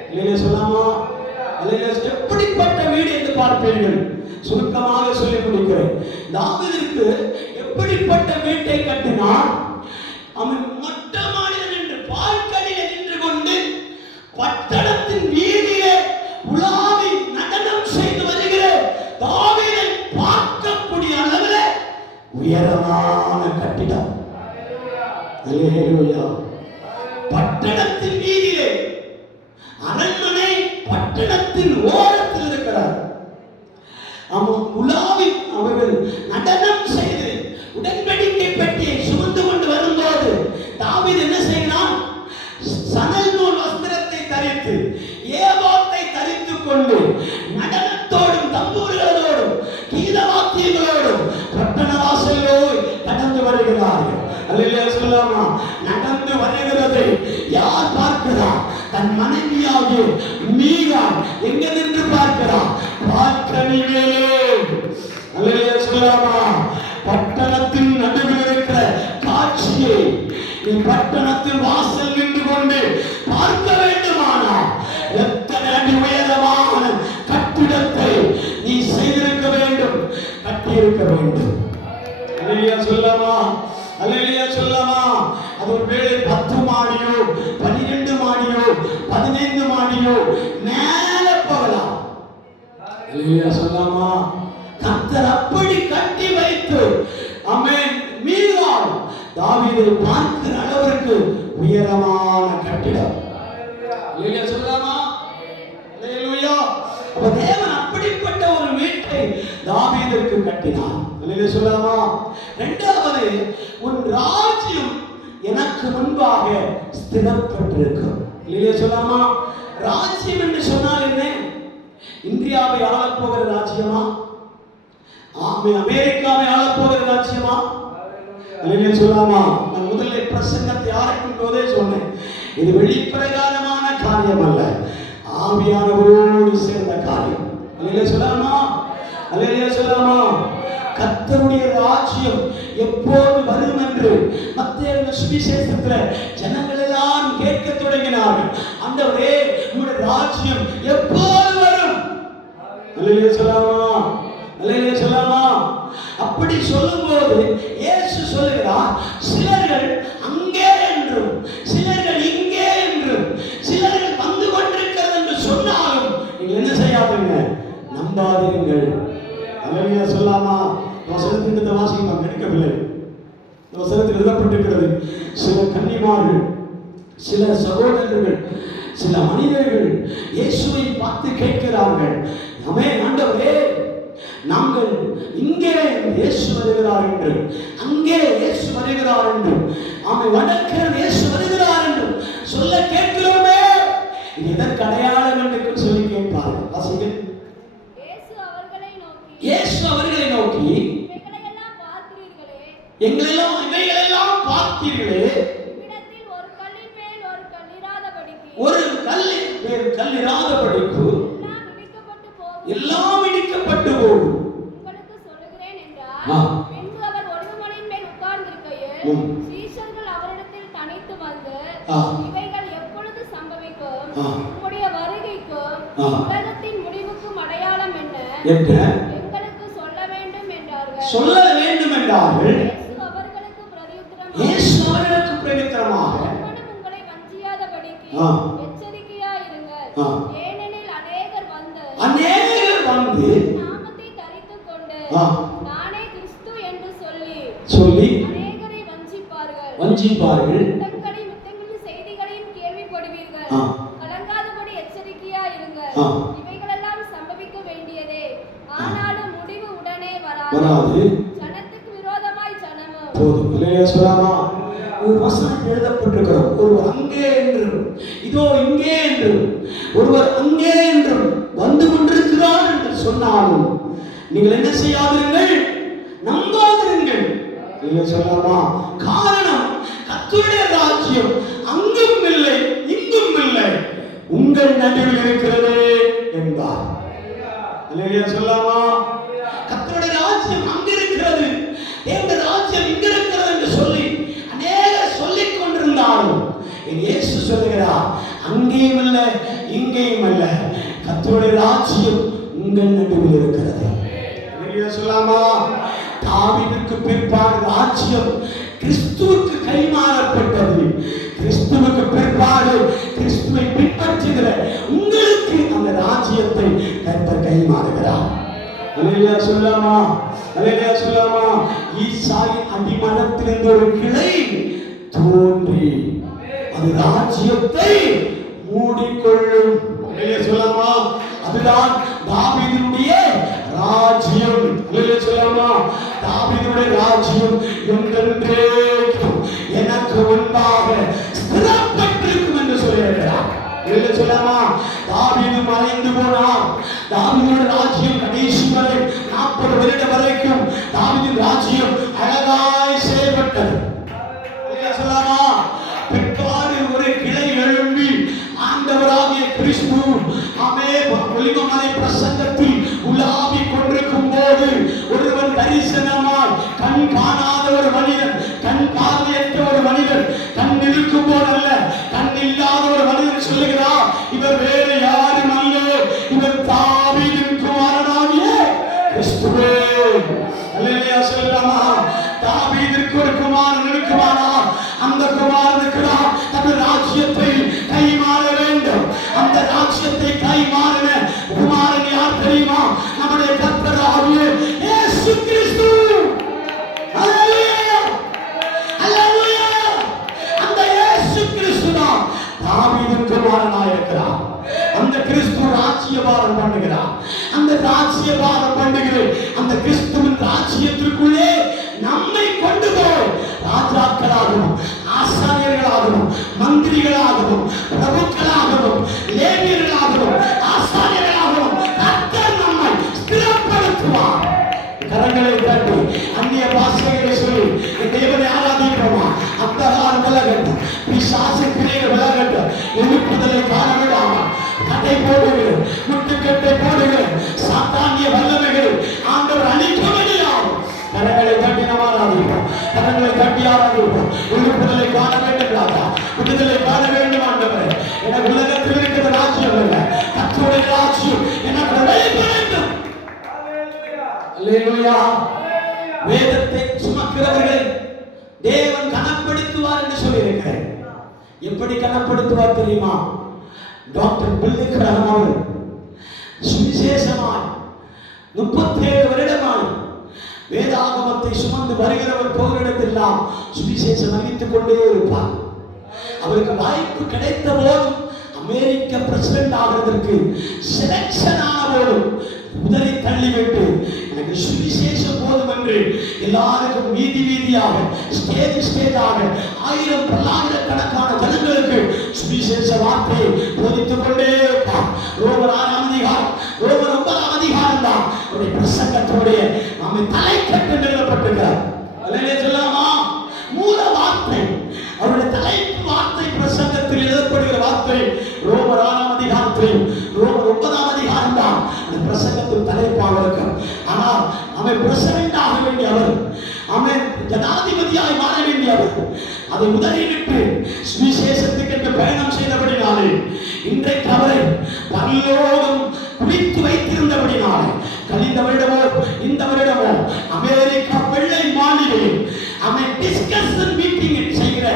அல்லேலூயா சொல்லாமா? அல்லேலூயா. எப்படிப்பட்ட வீடு என்று பார்ப்பீர்கள்? சுருக்கமாக சொல்லி முடிக்கிறேன். தாவீதுக்கு எப்படிப்பட்ட வீட்டை கட்டினார்? அவன் மொட்ட மாடியில் நின்று பால்கடியில் நின்று கொண்டு பட்டணத்தின் வீதியிலே உலாவி நடனம் செய்து வருகிற தாவீதை பார்க்கக்கூடிய அளவில் உயரமான கட்டிடம். அல்லேலூயா. பட்டணத்தின் வீதியிலே, அரண்மனை பட்டணத்தின் ஓரத்தில் இருக்கிறார். அவன் உலாவி அவர்கள் நடனம் செய்து உடன்படிக்கை பெட்டியை சுமந்து கொண்டு வரும்போது தாவீது என்ன செய்கிறான்? சணல் நூல் வஸ்திரத்தை தரித்து ஏபோத்தை தரித்துக் கொண்டு நடனத்தோடு அல்லேலூயா சொல்லாமா. நடந்து வருகிறதை யார் பார்க்கிறார்? தன் மனைவியாகிய மீகாள் எங்க நின்று பார்க்கிறார்? பால்கனி மேலே. அல்லேலூயா சொல்லாமா. பட்டணத்தின் நடுவில் இருக்கிற காட்சியை நீ பட்டணத்தின் வாசல் நின்று கொண்டு பார்க்க வேண்டுமானால் எத்தனை அடி உயரமான கட்டிடத்தை நீ செய்திருக்க வேண்டும், கட்டியிருக்க வேண்டும். அல்லேலூயா சொல்லாமா. அல்லேலூயா சொல்லாமா. அது ஒருவேளை 10 மாடியோ 12 மாடியோ 15 மாடியோ மேல போகலாம். அல்லேலூயா சொல்லாமா. கர்த்தர் அப்படி கட்டி வைத்து ஆமென் மீகாள் தாவீதை பார்க்கிற அளவிற்கு உயரமான கட்டிடம். அல்லேலூயா சொல்லாமா. அல்லேலூயா. அப்ப தேவன் அப்படிப்பட்ட ஒரு வீட்டை தாவீதுக்கு கட்டினார். அல்லேலூயா சொல்லாமா. இரண்டாவது, உன் ராஜ்யம் எனக்கு முன்பாக ஸ்திரப்பட்டிருக்கும். அல்லேலூயா சொல்லாமா. ராஜ்யம் என்று சொன்னால் என்ன? இந்தியாவை ஆளப் போகிற ராஜ்யமா? அமெரிக்காவை ஆளப் போகிற ராஜ்யமா? அல்லேலூயா சொல்லாமா. நான் முதல்ல பிரசங்கத்தை ஆரம்பிக்கும் போதே சொன்னேன், இது வெளிப்பிரகாரமான காரியம் அல்ல, ஆவியானவரோடு சேர்ந்த காரியம். அல்லேலூயா சொல்லாமா. அல்லேலூயா சொல்லாமா. கர்த்தருடைய ராஜ்யம் எப்போது வரும் என்று மத்தேயு சுவிசேஷத்தில் ஜனங்கள் எல்லாம் கேட்க தொடங்கினார்கள். ஆண்டவரே, உம்முடைய ராஜ்யம் எப்போது வரும்? அல்லேலூயா சொல்லாமா. அல்லேலூயா சொல்லாமா. அப்படி சொல்லும்போது இயேசு சொல்லுகிறார், சிலர்கள் அங்கே என்றும் சிலர்கள் இங்கே என்றும் சிலர்கள் வந்து கொண்டிருக்கிறது என்று சொன்னாலும் நீங்கள் என்ன செய்யாதீங்க, நம்பாதீர்கள். அல்லேலூயா சொல்லாமா. வசனத்தின் இந்த வாசியம் நாம் எடுக்கவில்லை. இந்த வசனத்தில் எழுதப்பட்டிருக்கிறது, சில கன்னிமார்கள், சில சகோதரர்கள், சில மனிதர்கள் இயேசுவை பார்த்து கேட்கிறார்கள், ஆமென் ஆண்டவரே, நாங்கள் இங்கே இயேசு வருகிறார் என்று, அங்கே இயேசு வருகிறார் என்று, ஆமென் வடக்கே இயேசு வருகிறார் என்று சொல்ல கேட்கிறோமே, இது எதற்கு அடையாளம் என்று சொல்லி கேட்பார்கள். வாசிங்கள். இயேசு அவர்களை நோக்கி இவைகளெல்லாம் பார்த்தீர்களே, ஒரு கல்லின் மேல் கல் இராதபடிக்கு எல்லாம் இடிக்கப்பட்டு போகும். உங்களுக்கு சொல்லுகிறேன் என்றார். பின்பு அவர் ஒலிவமலையின் மேல் உட்கார்ந்திருக்கையில் சீஷர்கள் அவரிடத்தில் தனித்து வந்து, இவைகள் எப்பொழுது சம்பவிக்கும்? உம்முடைய வருகைக்கும் உலகத்தின் முடிவுக்கும் அடையாளம் என்ன? எங்களுக்கு சொல்ல வேண்டும் என்றார்கள். சொல்ல வேண்டும் என்றார்கள். இயேசு அவர்களுக்கு பிரதியுத்தரமாக, உங்களை வஞ்சியாதபடிக்கு எச்சரிக்கையாய் இருங்கள். ஏனெனில் அநேகர் வந்து நாமத்தை தரித்துக் கொண்டு நானே கிறிஸ்து என்று சொல்லி அநேகரை வஞ்சிப்பார்கள். மித்தங்களின் செய்திகளையும் கேள்விப்படுவீர்கள். கலங்காதபடி எச்சரிக்கையாய் இருங்கள். இவைகளெல்லாம் சம்பவிக்க வேண்டியதே, ஆனாலும் முடிவு உடனே வராது. ஜனத்துக்கு விரோதமாய் ஜனமும். போதும். அல்லேலூயா சொல்லாமா. ஒரு வசனம் எழுதப்பட்டிருக்கிறது, ஒருவர் அங்கே என்றும் இதோ இங்கே என்றும் ஒருவர் அங்கே என்றும் வந்து கொண்டிருக்கிறார் என்று சொன்னாலும் நீங்கள் என்ன செய்யாதீர்கள், நம்பாதீர்கள். அல்லேலூயா சொல்லாமா. காரணம், கர்த்தருடைய ராஜ்யம் அங்கும் இல்லை இங்கும் இல்லை, உங்கள் நடுவில் இருக்கிறது என்றார். அல்லேலூயா சொல்லாமா. கர்த்தருடைய ராஜ்யம் அங்க இருக்கிறது, தேவனுடைய ராஜ்யம் இங்க இருக்கிறது என்று சொல்லி அநேகர் சொல்லிக் கொண்டிருந்தாலும் இயேசு சொல்லுகிறார், அங்கேயும் அல்ல இங்கேயும் அல்ல, கர்த்தருடைய ராஜ்யம் உங்கள் நடுவில் இருக்கிறது. அல்லேலூயா சொல்லாமா. தாவீதுக்கு பிற்பாடு ராஜ்யம் கிறிஸ்துவுக்கு கைமாறப்பட்டது. கிறிஸ்துவுக்கு பிற்பாடு கிறிஸ்துவை பின்பற்றுகிற உங்களுக்கு அந்த ராஜ்யத்தை கர்த்தர் கைமாறுகிறார். அல்லேலூயா சொல்லாமா. அல்லேலூயா சொல்லாமா. ஈசாயின் அடிமரத்திலிருந்து ஒரு கிளை தோன்றி அது ராஜ்யத்தை மூடிக்கொள்ளும். அல்லேலூயா சொல்லாமா. அதுதான் தாவீதுடைய ராஜ்யம். அல்லேலூயா சொல்லாமா. தாவீதுடைய ராஜ்யம் என்றென்றைக்கும் எனக்கு முன்பாக ஸ்திரப்பட்டிருக்கும் என்று சொல்லியிருக்கிறார். அல்லேலூயா சொல்லாமா. தாவீது மறைந்து போனார். தாவீதுடைய ராஜ்யம் கடைசி வரை 40 வருடம் வரைக்கும் தாவீதின் ராஜ்யம் அழகாய் செயல்பட்டது. ஒலிவமலை பிரசங்கத்தில் உலாவி கொண்டிருக்கும் போது ஒருவன் தரிசனமாய் கண் காணாத ஒரு மனிதன், கண் பார்வையற்ற ஒரு மனிதன், கண் இருக்கும் போதல்ல கண் இல்லாத ஒரு மனிதன் சொல்லுகிறார், இவர் வேறு யாரும் அல்ல, இவர் தாவீதின் குமாரனாகிய கிறிஸ்துவே. அல்லேலூயா சொல்லலாமா? தாவீதிற்கு ஒரு குமாரன் இருக்குமானா அந்த குமாரனுக்கு தன் ராஜ்யத்தை கைமாற வேண்டும். அந்த ராஜ்யத்தை கைமாறின குமாரன் யார் தெரியுமா? நம்முடைய கர்த்தராகிய இயேசு கிறிஸ்து. அல்லேலூயா அல்லேலூயா. அந்த இயேசு கிறிஸ்து தான் தாவீதின் குமாரனாய் இருக்கிறார். அந்த கிறிஸ்து ராஜ்யபாரம் பண்ணுகிறார். அந்த ராஜ்யபாரம் பண்ணுகிற அந்த கிறிஸ்துவின் ராஜ்யத்திற்குள்ளே நம்மை கொண்டு போய் ராஜாக்களாகவும் ஆசாரியர்களாகவும் மந்திரிகளாகவும் பிரபுக்களாகவும் லேவியர்களாகவும் ஆசாரியர்களாகவும் கர்த்தர் நம்மை ஸ்திரப்படுத்துவார். கரங்களை தட்டி அந்நிய பாஷைகளை சொல்லி தேவனை ஆராதிக்கிறோமா? அந்தகாரம் விலகட்டும், பிசாசு கிரியைகள் விலகட்டும், எழுப்புதலை காண விடாமல் கட்டை போடுகிறேன், முட்டுக்கட்டை போடுகிறேன், சாத்தானிய வல்லமைகள் ஆண்டவர் அழிக்க முடியாது. கரங்களை தட்டி நாம் ஆராதிப்போம், கரங்களை தட்டி ஆராதிப்போம். எழுப்புதலை காண வேண்டும், விடுதலை காண வேண்டும். ஆண்டவரே, எனக்கு உலகத்தில் இருக்கிற ராஜ்யம் அல்ல, கர்த்தருடைய ராஜ்யம் எனக்கு வெளிப்பட வேண்டும். அல்லேலூயா. வேதத்தை சுமக்கிறவர்களை தேவன் கனப்படுத்துவார் என்று சொல்லியிருக்கிறேன். எப்படி கனப்படுத்துவார் தெரியுமா? டாக்டர் பில்லி கிரஹாம் அவர்கள் சுவிசேஷமாய் 37 வருடமாய் வேதாகமத்தை சுமந்து வருகிறவர் போரிடத்தெல்லாம் சுவிசேஷம் அறிவித்துக் கொண்டே இருப்பார். அவருக்கு வாய்ப்பு கிடைத்த போதும் அமெரிக்க பிரசிடென்ட் ஆகிறதற்கு செலக்ஷன் ஆன போதும் உதறி தள்ளிவிட்டு எனக்கு சுவிசேஷம் போதும் என்று எல்லாருக்கும் வீதி வீதியாக ஸ்டேஜாக ஆயிரம் பல்லாயிரக்கணக்கான ஜனங்களுக்கு சுவிசேஷ வார்த்தையை போதித்துக் கொண்டே இருப்பார். ரோமர் 6ஆம் அதிகாரம், ரோமர் 9ஆம் அதிகாரம் தான் அவருடைய பிரசங்கத்தோடைய நம்மை தலைக்கட்டு நிறுவப்பட்டிருக்கிறார். அல்லேலூயா சொல்லாமா? மூல வார்த்தை, அவருடைய தலைப்பு வார்த்தை, பிரசங்கத்தில் எழுதப்படுகிற வார்த்தை ரோமர் 6ஆம் அதிகாரத்திலும் ரோமர் 9ஆம் அதிகாரம் தான் அந்த பிரசங்கத்தின் தலைப்பாக இருக்கும். ஆனால் அவன் பிரசிடென்ட் ஆக வேண்டியவர், அவன் ஜனாதிபதியாய் மாற வேண்டியவர், அதை உதறிவிட்டு சுவிசேஷத்துக்கு என்று பயணம் செய்தபடினாலே இன்றைக்கு அவரை பரலோகம் குவித்து வைத்திருந்தபடினாலே கழிந்த வருடமோ இந்த வருடமோ அமெரிக்கா வெள்ளை மாளிகையில் அவன் டிஸ்கஷன் மீட்டிங் செய்கிற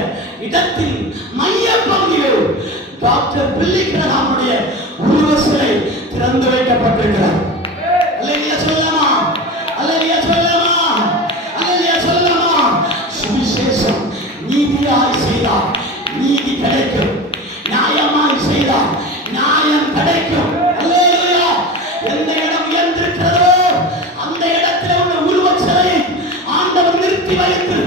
இடத்தில் மைய பகுதியில் டாக்டர் பில்லி கிரஹாமுடைய உருவ சிலை திறந்து வைக்கப்பட்டிருக்கிறார். அல்லேலூயா சொல்லலாமா? அல்லேலூயா சொல்லலாமா? அல்லேலூயா சொல்லலாமா? சுவிசேஷம் நீதியாய் செய்தால் நீதி கிடைக்கும், நியாயமாய் செய்தால் நியாயம் கிடைக்கும். அல்லேலூயா. எந்த இடம் உயர்ந்திருக்கிறதோ அந்த இடத்தில் உள்ள உருவ சிலையை ஆண்டவர் நிறுத்தி வைத்து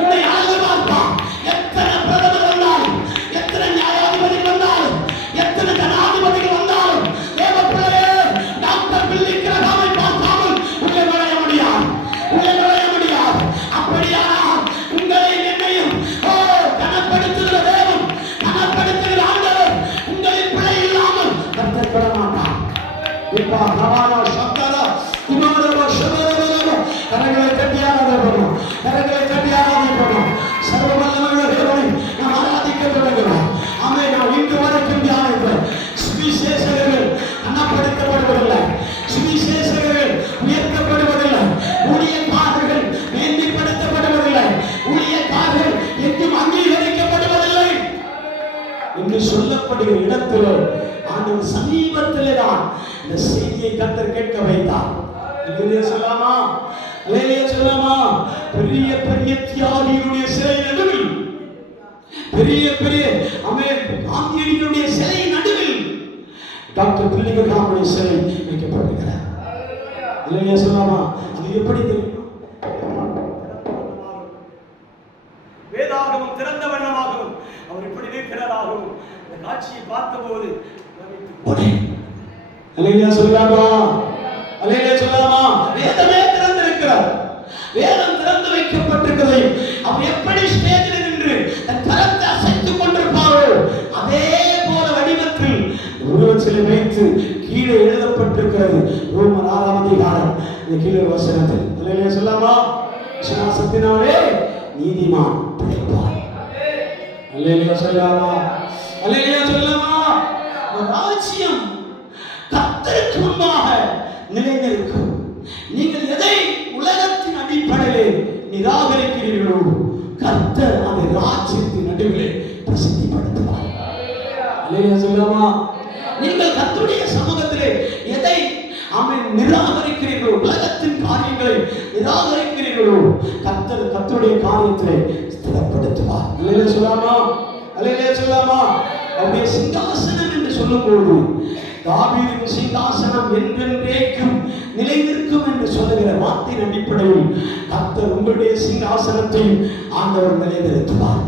உன்னை அழகு பார்ப்பான். எத்தனை பிரதமர் வந்தாலும், எத்தனை நியாயாதிபதிகள் வந்தாலும், எத்தனை ஜனாதிபதிகள் வந்தாலும் தேவ பிள்ளையே டாக்டர் பில்லி கிரஹாமை பார்க்காமல் உள்ளே நுழைய முடியாது, உள்ளே நுழைய முடியாது. அப்படியானால் உங்களை என்னையும் கனப்படுத்துகிற தேவன், கனப்படுத்துகிற ஆண்டவர் உங்களின் பிள்ளை இல்லாமல் கர்த்தப்பட மாட்டார். இப்பா கவானா சப்தா குமாரவா சபரவா கரங்களை கட்டி ஆராதிப்போம், கரங்களை கட்டி ஆராதிப்போம். சர்வ வல்லமையுள்ள தேவனை நாம் ஆராதிக்க தொடங்குகிறோம். ஆமென். நாம் இன்று வரைக்கும் தியானித்தோம். சுவிசேஷகர்கள் கனப்படுத்தப்படுவதில்லை, சுவிசேஷகர்கள் உயர்த்தப்படுவதில்லை, ஊழியக்காரர்கள் மேன்மைப்படுத்தப்படுவதில்லை, ஊழியக்காரர்கள் எங்கும் அங்கீகரிக்கப்படுவதில்லை என்று சொல்லப்படுகிற இடத்தில் ஆண்டவர் சமீபத்திலே தான் இந்த செய்தியை கர்த்தர் கேட்க வைத்தார். அல்லேலூயா சொல்லாமா? அல்லேலூயா சொல்லாமா? பெரிய பெரிய தியாகிகளுடைய சிலை நடுவில், பெரிய பெரிய காந்தியடிகளுடைய சிலை நடுவில் டாக்டர் பில்லி கிரஹாமுடைய சிலை வைக்கப்பட்டிருக்கிறார். அல்லேலூயா சொல்லாமா? அது எப்படி தெரியுமா? வேதாகமம் திறந்த வண்ணமாகவும் அவர் இப்படி இருக்கிறதாகவும் அந்த காட்சியை பார்த்தபோது அல்லேலூயா சொல்லாமா? அல்லேலூயா சொல்லாமா? வேதமே திறந்திருக்கிறார். வேதம் திறந்து வைக்கப்பட்டிருக்கிறது. அவர் எப்படி ஸ்டேஜில் நின்று தன் கரத்தை அசைத்துக் கொண்டிருப்பாரோ அதே போல வடிவத்தில் உருவச்சிலை வைத்து கீழே எழுத இந்த கீழே வசனத்தில் அல்லேலூயா சொல்லாமா? விசுவாசத்தினாலே நீதிமான் பிழைப்பார். அல்லேலூயா சொல்லாமா? அல்லேலூயா சொல்லாமா? ஒரு ராஜ்யம் கர்த்தருக்கு முன்பாக நிலைநிற்கும். நீங்கள் எதை உலகத்தின் அடிப்படையிலே நிராகரிக்கிறீர்களோ கர்த்தர் அந்த ராஜ்யத்தின் நடுவிலே பிரசித்திப்படுத்துவார். அல்லேலூயா சொல்லாமா? நீங்கள் கர்த்தருடைய சமூகத்திலே எதை நிராகரிக்கிறீர்களோ, உலகத்தின் காரியங்களை நிராகரிக்கிறீர்களோ கர்த்தர் கர்த்தருடைய காரியத்திலே ஸ்திரப்படுத்துவார். அல்லேலூயா சொல்லாமா? அல்லேலூயா சொல்லாமா? அவருடைய சிங்காசனம் என்று சொல்லும்போது தாவீதின் சிங்காசனம் என்றென்றைக்கும் நிலைநிற்கும் என்று சொல்லுகிற வார்த்தையின் அடிப்படையில் கர்த்தர் உங்களுடைய சிங்காசனத்தையும் ஆண்டவர் நிலைநிறுத்துவார்.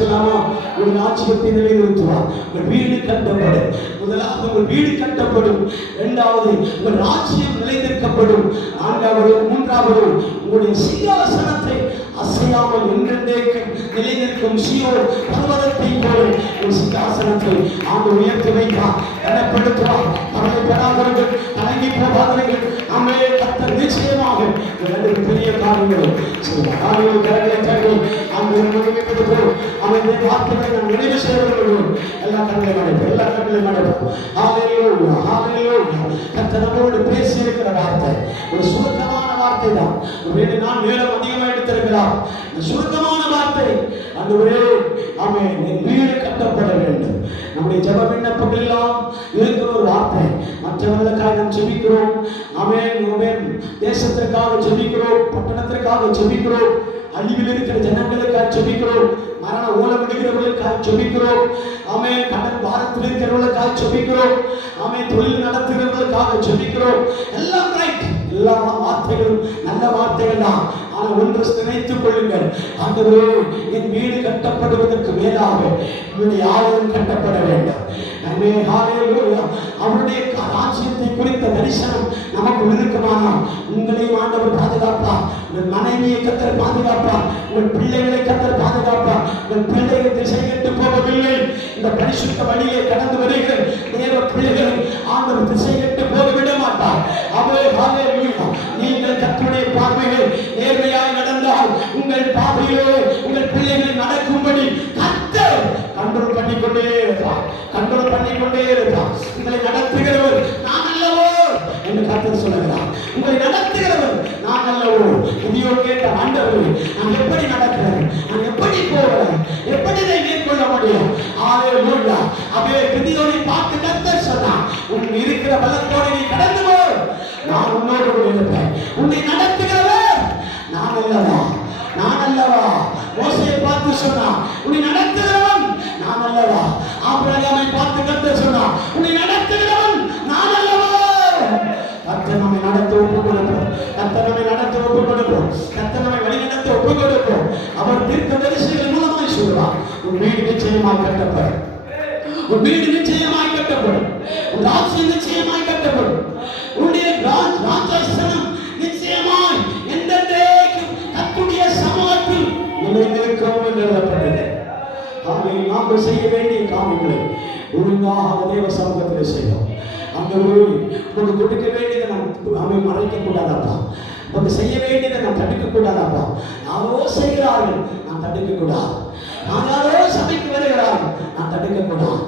சொல்லாமா? ஒரு ராஜ்யத்தை நிலைநிறுத்துவார். உங்கள் வீடு கட்டப்படும். முதலாவது உங்கள் வீடு கட்டப்படும். இரண்டாவது உங்கள் ராஜ்யம் நிலைநிற்கப்படும். நான்காவது மூன்றாவது உங்களுடைய சிங்காசனத்தை அசையாமல் என்றென்றைக்கும் நிலைநிற்கும் சீயோன் பர்வதத்தை போல ஒரு சிங்காசனத்தை ஆண்டு உயர்த்தி வைப்பார், கனப்படுத்துவார். கவலைப்படாதவர்கள், கலங்கி போகாதவர்கள், அமே கர்த்தர் நிச்சயமாக இரண்டு பெரிய காரியங்களை செய்வார். காரியங்களை தட்டி அங்கு முழுமைப்பது போல் அவருடைய வார்த்தைகளை நாம் நினைவு செய்வதற்கும் எல்லா கண்களையும் அடைப்போம், எல்லா கண்களையும் அடைப்போம். ஹல்லேலூயா, ஹல்லேலூயா. கர்த்தர் நம்மோடு பேசி இருக்கிற வார்த்தை ஒரு சுருக்கமான வார்த்தை தான். ஒருவேளை நான் நேரம் அதிகமாக எடுத்திருக்கலாம். இந்த சுருக்கமான வார்த்தை ஆண்டவரே, ஆமென், என் வீடு கட்டப்பட வேண்டும். நம்முடைய ஜெப விண்ணப்பங்கள் எல்லாம் இருக்கிற ஒரு வார்த்தை. மற்றவர்களுக்காக நாம் ஜெபிக்கிறோம். ஆமென், ஆமென். தேசத்திற்காக ஜெபிக்கிறோம், பட்டணத்திற்காக ஜெபிக்கிறோம், அழிவில் இருக்கிற ஜனங்களுக்காக ஜெபிக்கிறோம், மரண ஓலம் விடுகிறவர்களுக்காக ஜெபிக்கிறோம், ஆமென், கடன் பாரத்தில் இருக்கிறவர்களுக்காக ஜெபிக்கிறோம், ஆமென், தொழில் நடத்துகிறவர்களுக்காக ஜெபிக்கிறோம். எல்லாம் ரைட், எல்லா வார்த்தைகளும் நல்ல வார்த்தைகள் தான். ஆனால் ஒன்று நினைத்துக் கொள்ளுங்கள், ஆண்டவரே, என் வீடு கட்டப்படுவதற்கு மேலாக என்னுடைய ஆலயம் கட்டப்பட வேண்டும். அவருடைய ராஜ்யத்தை குறித்த தரிசனம் நமக்கு இருக்குமானால் உங்களையும் ஆண்டவர் பாதுகாப்பார், உங்கள் மனைவியை கர்த்தர் பாதுகாப்பார், உங்கள் பிள்ளைகளை கர்த்தர் பாதுகாப்பார். உங்கள் பிள்ளைகள் திசை கெட்டு போவதில்லை. இந்த பரிசுத்த வழியை கடந்து வருகிற தேவ பிள்ளைகளை ஆண்டவர் திசை கெட்டு போக விட மாட்டார். நீங்கள் கர்த்தருடைய பார்வையில் நேர்மையாய் நடந்தால் உங்கள் பார்வையிலே உங்கள் பிள்ளைகள் நடக்கும்படி கர்த்தர் கண்ட்ரோல் பண்ணிக்கொண்டே இருப்பார், கண்ட்ரோல் பண்ணிக்கொண்டே இருப்பார். உங்களை நடத்துகிறவர் நான் அல்லவோ என்று கர்த்தர் சொல்லுகிறார். உங்களை நடத்துகிறவர் நான் அல்லவோ. இதையோ கேட்ட ஆண்டவர், நான் எப்படி நடக்கிறேன், நான் எப்படி போகிறேன், எப்படி இதை மேற்கொள்ள முடியும்? ஹல்லேலூயா. அவே கிதியோனை பார்த்து கர்த்தர் சொன்னார், உன் இருக்கிற பலத்தோடு நீ கடந்து போ, நான் உன்னோடு கூட இருப்பேன். உன்னை நடத்துகிறவர் நான் அல்லவா, நான் அல்லவா. மோசேயை பார்த்து சொன்னார், உன்னை நடத்துகிறவன் நான் அல்லவா. ஆபிரகாமை பார்த்து கர்த்தர் சொன்னார், உன்னை நடத்துகிறவன் நான் அல்லவா. கர்த்தர் நம்மை நடத்த ஒப்புக் கொடுப்போம், கர்த்தர் நம்மை நடத்த ஒப்புக் கொடுப்போம், கர்த்தர் நம்மை வழிநடத்த ஒப்புக் கொடுப்போம். அவர் தீர்க்கதரிசிகள் மூலமாய் சொல்வார், உன் வீடு நிச்சயமாய் கட்டப்படும், உன் வீடு நிச்சயமாய் கட்டப்படும், உன் ராஜ்யம் நிச்சயமாய் கட்டப்படும், உன்னுடைய ராஜாசனம் நிச்சயமாய் என்றென்றைக்கும் கர்த்தருடைய சமூகத்தில் நிலைநிற்கும் என்று எழுதப்பட்டது. நாம் செய்ய வேண்டிய காரியங்களை ஒழுங்காக தேவ சமூகத்தில் செய்வோம். அந்த உங்களுக்கு கொடுக்க வேண்டியதை நாம் மறைக்க கூடாதாப்பா, உங்களுக்கு செய்ய வேண்டியதை நாம் தடுக்க கூடாதாப்பா. யாரோ செய்கிறார்கள், நாம் தடுக்க கூடாது. யாரோ சபைக்கு வருகிறார்கள், நான் தடுக்க கூடாது.